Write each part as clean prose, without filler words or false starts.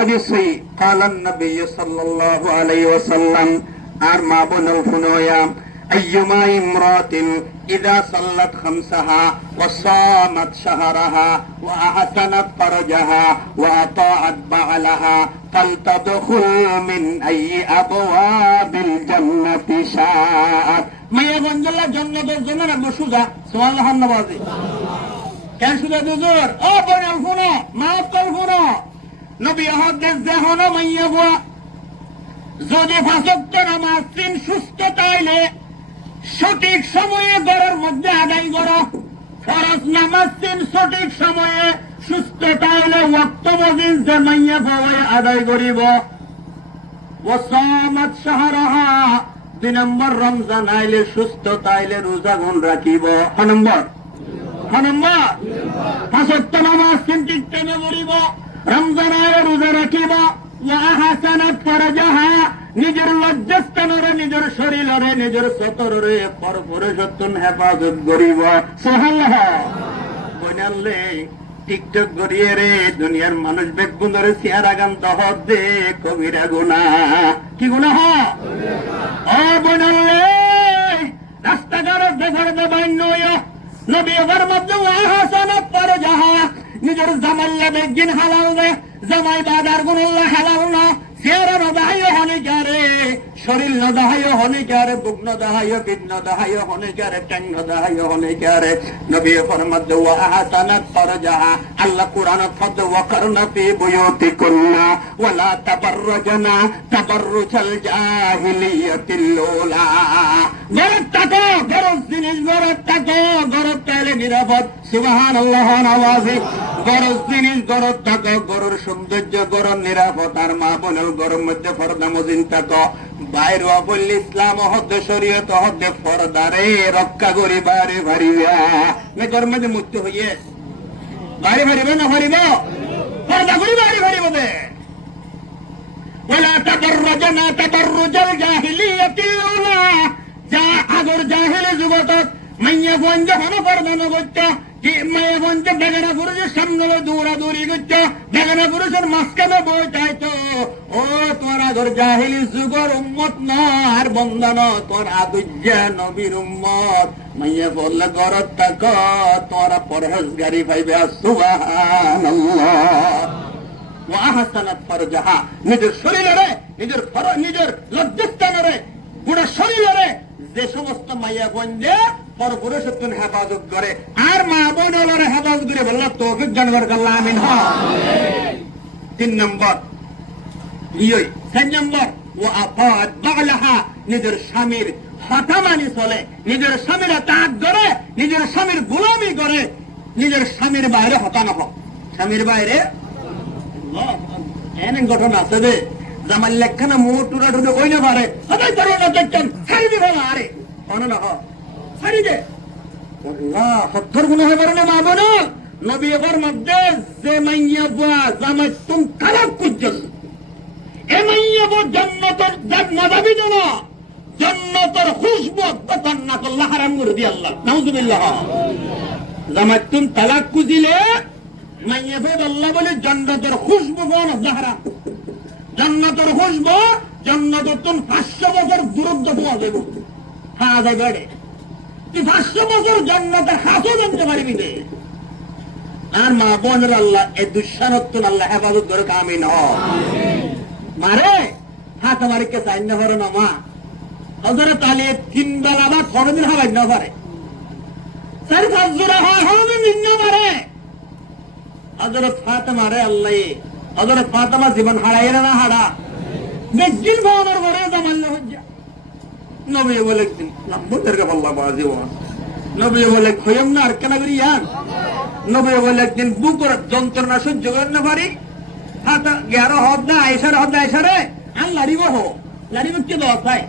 হাদিস সহিহ কালান নবী সাল্লাল্লাহু আলাইহি ওয়াসাল্লাম আর মা বোনল ফুনোয়া আইয়ুমা ইমরাতিন ইযা সাল্লাত খামসাহা ওয়া সামাত শাহরাহা ওয়া আহসানাত ফারজাহা ওয়া আতাআত বা'লাহা ফালতাদখুল মিন আইয়ি আবওয়াবিল জান্নাতি শাআত। মাইয়া গঞ্জলা জান্নাতের জন্য না সুজা সুবহানাল্লাহ নওয়াজি কেন সুজা দুজুর ও বোনল ফুনো মাফ কর ফুনো নবী হাদিস দেহনো মাইয়া বুয়া যদি ফাঁসক্ত নামাজ তিন সুস্থ তাইলে সঠিক সময়ে ঘরের মধ্যে আদায় করো। ফরজ নামাজ তিন সঠিক সময়ে সুস্থ তাইলে ওয়াক্ত মজিন যে মাইয়া বাবায় আদায় করিব। ও সামাত শাহরাহা 2 নম্বর রমজান আইলে সুস্থ তাইলে রোজা গুণ রাখিব। ক নম্বর ফাঁসক্ত নামাজ তিন ঠিক টাইমে করিব, রমজান আইলে রোজা রাখিব। ওয়াহাসানাত ফারজাহা নিজের লজ্জাস্থানরে নিজের শরীরে নিজের সতরে পরপুরুষত্বন হেফাজত করিব। সুবহানাল্লাহ বনালে টিকটক করিয়ে রে দুনিয়ার মানুষ বেগুনরে চেহারা গান দহ দে কবিরা গুনাহ। কি গুনাহ? ও বনালে রাস্তাঘাট দেখার দেবান নয় নবী এবার মধ্যে ওয়াহাসানাত ফারজাহা নিজের জামাইয়া বেগিন হালাল দে জামাই বাজার গুণল্লা হালাল না চেহারা নদাহাই হনিকারে শরীর নদাহাই হনিকারে বুক নদাহাই পিঠ নদাহাই হনিকারে ট্যাং নদাহাই হনিকারে নবী ফরমাদ ওয়া আহসানাত ফারজাহা আল্লাহ কোরআন ফদ ওয়া করনা ফি বুয়ুতিকুন্না ওয়ালা তাবাররাজনা তাবাররুজাল জাহিলিয়াতিল উলা। গরত তাকো গরত জিনিস গরত তাকো গরত তাইলে নিরাপদ। সুবহানাল্লাহ নওয়াজি গরজ জিনিস গরত থাকো গরুর সৌন্দর্য গরম নিরাপদ। আর মা বোনের গরম মধ্যে ফরদা মজিন থাকো বাইর অবল ইসলাম হদ্দে শরীয়ত হদ্দে ফরদারে রক্ষা করি বাড়ি ভারিবা গরম মধ্যে মুক্ত হইয়ে বাড়ি ভারিব না ভারিব ফরদা করি বাড়ি ভারিব দে। ওয়ালা তাবাররাজনা তাবাররুজাল জাহিলিয়াতিল উলা যা আগর জাহিলি যুগত মাইয়া বোন যখন ফরদা নগত কি মায়া বন্ধে বেগানা পুরুষের সামনে দৌড়াদৌড়ি করছ বেগানা পুরুষের মাঝখানে বই চাইতো। ও তোমার আগর জাহিলি যুগর উম্মত ন আর বন্ধন তোর আদুজ্জা নবীর উম্মত মাইয়া বললে গরত থাক তোরা পরহেজগারি পাইবে। সুবহানাল্লাহ ওয়া আহসানাত ফারজাহা নিজের শরীরে নিজের লজ্জাস্থানে পুরো শরীরে যে সমস্ত মাইয়া বন্ধে পরপুরুষত্বন হেফাজত করে আর মা বোনের হেফাজত করে বলল তৌফিক দান করুক আল্লাহ আমিন। 3 নম্বর 4 নম্বর ও আফাত বাগলাহা নিজের স্বামীর কথা মানি চলে, নিজের স্বামীর তাক করে, নিজের স্বামীর গোলামি করে, নিজের স্বামীর বাইরে হতা না হোক। স্বামীর বাইরে এনে গঠন আছে দে জামাল লেখানা মুখ টুরা টুরে ওই না পারে সবাই করো না দেখছেন ছাড়ি দিব না আরে অন না হোক ছাড়ি দে আল্লাহ সত্তর গুণ হয়ে পারে না মা বোন নবী এবার মধ্যে যে মাইয়া বুয়া জামাই তুম তালাক করছস এ মাইয়া বো জান্নাতের জান্নাত দাবি না জান্নাতের খুশবু তখন না আল্লাহ হারাম করে দি আল্লাহ নাউজুবিল্লাহ। জামাই তুম তালাক কুজিলে মাইয়া বো আল্লাহ বলে জান্নাতের খুশবু কোন জাহরা জান্নাতের খুশবু জান্নাতের তুম 500 বছর দূরত্ব পাওয়া যাবে। হ্যাঁ যাবে তুই 500 বছর জান্নাতের হাতও জানতে পারবি না। আর মা বোনের আল্লাহ এই দুঃসারত্ব আল্লাহ হেফাজত করে আমিন। মারে হাত মারিকে চাই না পারে না মা ওদের তাহলে 3 বেলা বা 6 দিন হবাই না পারে 4-5 জোড়া হয় হদিন নিন না পারে। হযরত ফাতেমা রে আল্লাহ হযরত ফাতেমা জীবন হারায় না হারা বেজিল ভাওনার ঘরে জামাল হজ্জা নবী বলে একদিন লম্বুদেরকে বল্লা বাজি ওয়া নবী বলে খয়ম না আর কেন করি ইয়ান নবী বলে একদিন বুকের যন্ত্রণা সহ্য করতে না পারি হাতা 11 হদ না আয়েশা রে আর লাড়িব হো লাড়িব কে দোসাই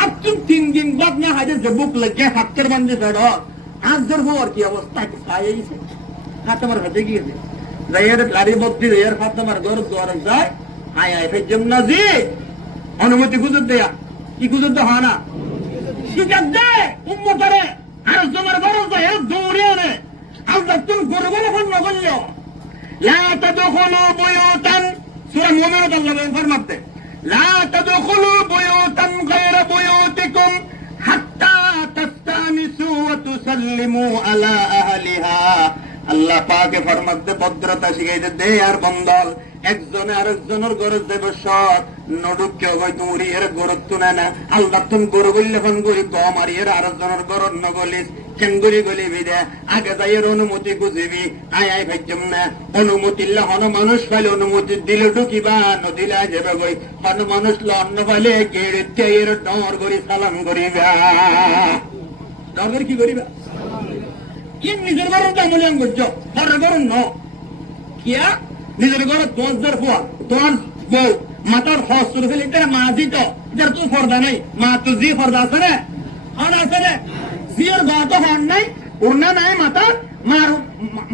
আজ তুম 3 দিন बाद না হাজে যে বুক লাগে হাতের বান্ধে ধর আজ ধর আর কি অবস্থা কি পাইছে হাত আমার হাতে গিয়েছে যাইয়ের লাড়ি বদ্দি এর হাত আমার ঘর দোয়ারে যায় আয় আয় ফেজম নাজি অনুমতি গুজর দেয়া কি গুজর দে হয় না শিকার দে উম্মতরে আর তোমার ঘর যায় দৌড়ে রে আল্লাহ তুমি গরবলে ফোন না করলো লা তাদখুলু বুয়ুতান সূরা মুমিনুন আল্লাহ ফরমাতে লা তাদখুলু বুয়ুতান গায়রা বুয়ুতিকুম হাত্তা তাস্তানিসু ওয়া তুসাল্লিমু আলা আহলিহা। আল্লাহ পাকে ফরমাতে ভদ্রতা শিখাইতে দে আর বন্দল একজনে আরেকজনের ঘরে দেব সৎ নডুক্য গই তুমরি এর গরত না আল্লাহ তুম গরু বললে ফোন করি কম আর এর আরেকজনের ঘর নগলিস কেঙ্গুরি গলি বিদে আগে যাই এর অনুমতি খুঁজিবি আয় আয় ভাইজম না অনুমতি হন মানুষ পাইলে অনুমতি দিলে ঢুকিবা নদিলে যাবে গই হন মানুষ অন্য পাইলে গেড়ে এর ডর করি সালাম করিবা ডর কি করিবা কি নিজের ঘরের দামলিয়ান করছো পরের ঘর ন কিয়া নিজের ঘরে 10,000 ফুয়া তোমার বউ মাতার হস্ত ফেলে এটা মাঝি তো যার তো ফর্দা নাই মা তো জি ফর্দা আছে রে হন আছে রে জিওর গা তো হন নাই উড়না নাই মাতার মার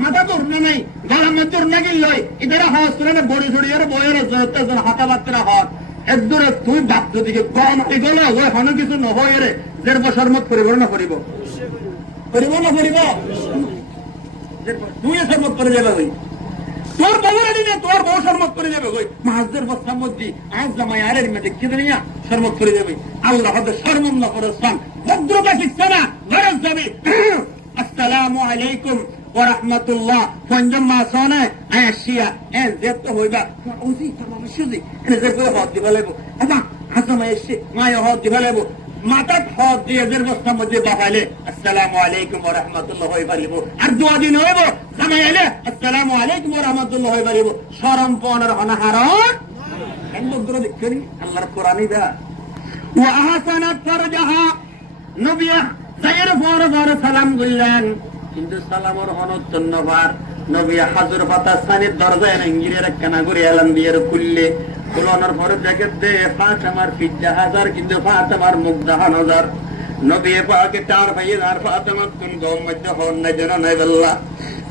মাথা তো উড়না নাই গলার মধ্যে উড়না গিল লয় এটা হস্ত না বড়ি ছড়ি আর বইয়ের জোরতে হাতা বাত্রা হন একদরে তুই বাপ দিকে গম এগুলো ওই হন কিছু নহয় রে 1.5 বছর মত পরিবর্তন না করিব করিব না করিব তুই শরমত করে যাবে ওই তোর বউরা দিনে তোর বউ শরমত করে যাবে ওই মাহাজদের বস্তার মধ্যে আজ জামাই আরের মেয়ে কি জানি না শরমত করে যাবে আল্লাহ হয়তো শরমম না করে সান ভদ্রতা শিখছে না গরজ যাবে আসসালামু আলাইকুম ওয়া রাহমাতুল্লাহ পঞ্জম মাসনে আশিয়া যেত হইবা ওজি তামাম সুজি এনে যে করে হদ দিবা লাগবো আবা হাজমা এসে মায় হদ দিবা লাগবো মাথার হদ দিয়ে এদের বস্তার মধ্যে বাবাইলে আসসালামু আলাইকুম ওয়া রাহমাতুল্লাহ হই পারিব আর দোয়া দিন হইব জামাই এলে আসসালামু আলাইকুম ওয়া রাহমাতুল্লাহ হই পারিব শরম পনের অনাহারণ এমন ভদ্র দেখেনি আল্লাহর কোরআনই দা ওয়া আহসানাত ফারজাহা নবী সাইয়ের পর সালাম কইলেন কিন্তু সালামর হনতন্ন বার নবী হাজর পাতা সানির দরজায় ইংরের কানা করে এলাম বিয়ের খুললে খুলনার পরে দেখে দে ফাতেমার 50,000 কিন্তু ফাতেমার মুখ 10,000 নবী পাকে তার ভাই আর ফাতেমা কোন গম মধ্যে হন না যেন নাই বল্লা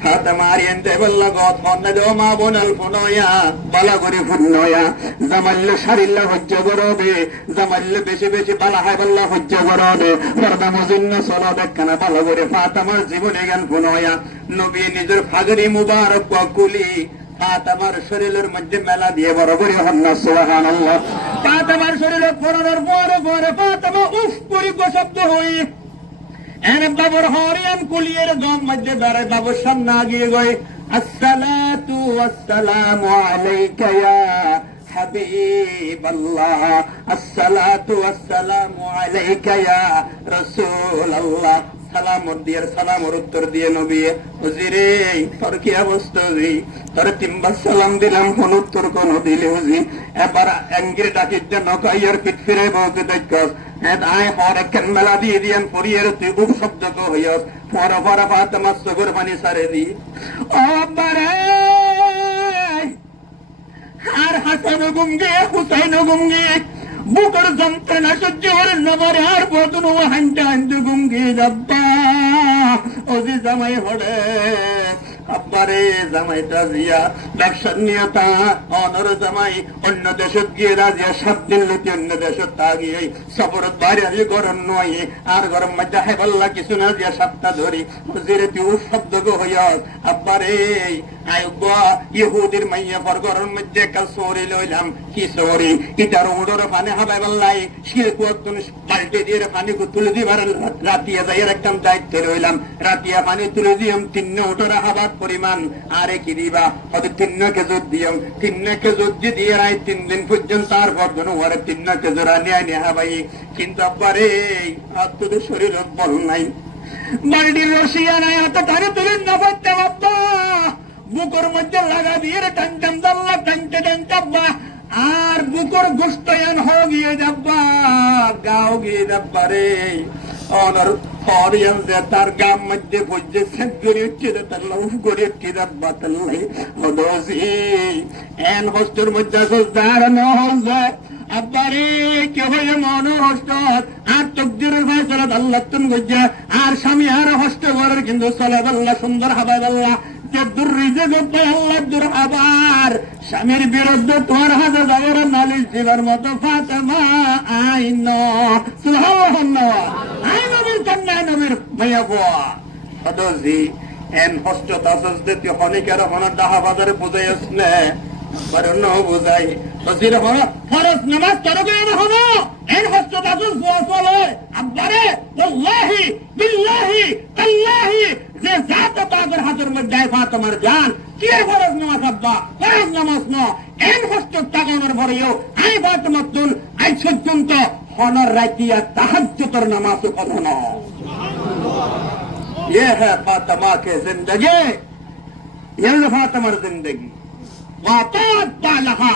ফাতেমার এন্তে বল্লা গত হন না দো মা বোনাল ফনয়া বালা করে ফনয়া জামাল্লে শারিল্লা হজ্জ করবে জামাল্লে বেশি বেশি বালা হয় বল্লা হজ্জ করবে পর্দা মুজিন্ন সলা দেখনা বালা করে ফাতেমার জীবনে জ্ঞান ফনয়া নবী নিজের ফাগরি মুবারক কুলি ফাতেমার শরীরের মধ্যে মেলা দিয়ে বড় করে হন না সুবহানাল্লাহ ফাতেমার শরীরে পরানোর পরে ফাতেমা উফ করে শব্দ হই এর বাবর হরিয়ান কুলিয়ের গম মধ্যে দাঁড়ায় বাবুর সামনে গিয়ে গই আসসালাতু ওয়াসসালামু আলাইকা ইয়া হাবিবাল্লাহ আসসালাতু ওয়াসসালামু আলাইকা ইয়া রাসূলুল্লাহ সালামর উত্তর দিয়ে নবী হুজুরে তোর কি অবস্থা জি তোর 3 বার সালাম দিলাম কোন উত্তর কোন দিলে হুজি এবার অ্যাঙ্গির ডাকির জন্য কইয়ার পিঠ ফিরে বলতে দেখছস আয় হরে কেনমেলা দিয়ে দিয়ান পরিয়ের তুই উপ শব্দ কো হইয়াস পর ফাতেমা সগর পানি সারে দি ও বারে আর হাসান গুমগে হুসাইন গুমগে বুকর যন্ত্রণা সহ্য করে নবরে আর বদন ও হান্টা হান্টু গুমগে যাব্বা ওজি জামাই হড়ে আব্বারে জামাইটা জিয়া ব্যবসার নিয়তা অনর জামাই অন্য দেশত গিয়ে রাজিয়া 7 দিন লোকে অন্য দেশত তা গিয়ে সবরত বাইরে আসি গরম নয় আর গরম মধ্যে হেবল্লা কিছু না দিয়া 7টা ধরি হুজুরে তুই শব্দ গো হইয়া আব্বারে আইবা ইহুদির মাইয়া পর গরম মধ্যে কাল সরি লইলাম কি সরি ইটার উড়োর পানি হাবাই বললাই শিল কুয়াতুন পাল্টে দিয়ে পানি তুলে দিবার রাতিয়া যাইয়ের একদম দায়িত্ব রইলাম রাতিয়া পানি তুলে দিয়াম 3 উঠোর হাবার পরিমাণ আরে কি দিবা হয়তো 3 কেজুর দিয়াম 3 কেজুর দিয়ে রাই 3 দিন পর্যন্ত তারপর যেন ওরে 3 কেজুর আনিয়ে হাবাই কিন্তু আব্বারে আর তোদের শরীর বল নাই বাড়ির রসিয়া নাই এত তারে তুলে না পারতে আব্বা বুকর মধ্যে লাগা দিয়ে টানটাম দাল্লা টানতে টানতে আব্বা আর বুকর গোস্তয়ান হয়ে গিয়ে যাব্বা গাও গিয়ে যাব্বা রে অনর হরিয়ান যে তার গাম মধ্যে বসে সেট করে উঠছে তার লউফ করে উঠছে যাব্বা তাল্লাই হদসি এন হস্তর মধ্যে সস্তার নহজে আব্বারে কে হয়ে মন হস্ত আর তকদিরের ফয়সালা আল্লাহ তুন গজ্জা আর স্বামী আর হস্ত ঘরের কিন্তু সালাদ আল্লাহ সুন্দর হাবাই আল্লাহ যে দুর্রিজে গপ্পে আল্লাহ দুর আবার স্বামীর বিরুদ্ধে তোর হাতে যাবার নালিশ দিবার মতো ফাতেমা আইন সুবহানাল্লাহ আই নবীর কন্যা নবীর মাইয়া বুয়া সদজি এন হস্ত তাসস দিতে হনিকার হনা ডাহা বাজারে বুঝাইছ না বারণ বুঝাই ফজির হলো ফরজ নামাজ তরকে না হলো এর হচ্ছে দাদুর বলে আব্বারে ওয়াল্লাহি বিল্লাহি তাল্লাহি যে জাত তাদের হাতের মধ্যে আইফা তোমার জান কি ফরজ নামাজ আব্বা ফরজ নামাজ ন এর হচ্ছে টাকানোর ভরেও আইফা তোমার তুন আই পর্যন্ত হনর রাখিয়া তাহাজ্জুদের নামাজ পড়ো না ये है फातिमा के जिंदगी ये फातिमार जिंदगी वातात बालहा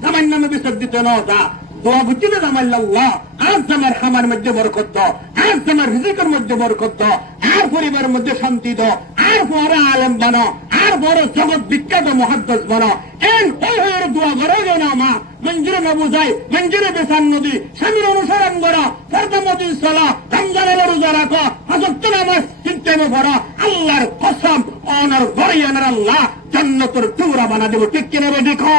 zaman nabi bisaddito no da দোয়া বুঝছি না আমার আল্লাহ আজ আমার খামার মধ্যে বরকত দাও আজ আমার রিজিকের মধ্যে বরকত দাও আর পরিবারের মধ্যে শান্তি দাও আর বড় আলেম বানো আর বড় জগৎ বিখ্যাত মুহাদ্দিস বানো এন ওই হয়ে দোয়া করে না মা মঞ্জুরে না বুঝাই মঞ্জুরে বেসান নদী স্বামীর অনুসরণ করো ফরদা মদিন সালা রমজানের রোজা রাখো হযরত নামাজ চিন্তা করো আল্লাহর কসম অনার গরিয়ানের আল্লাহ জান্নাতের টুকরা বানা দেব ঠিক কিনা দেখো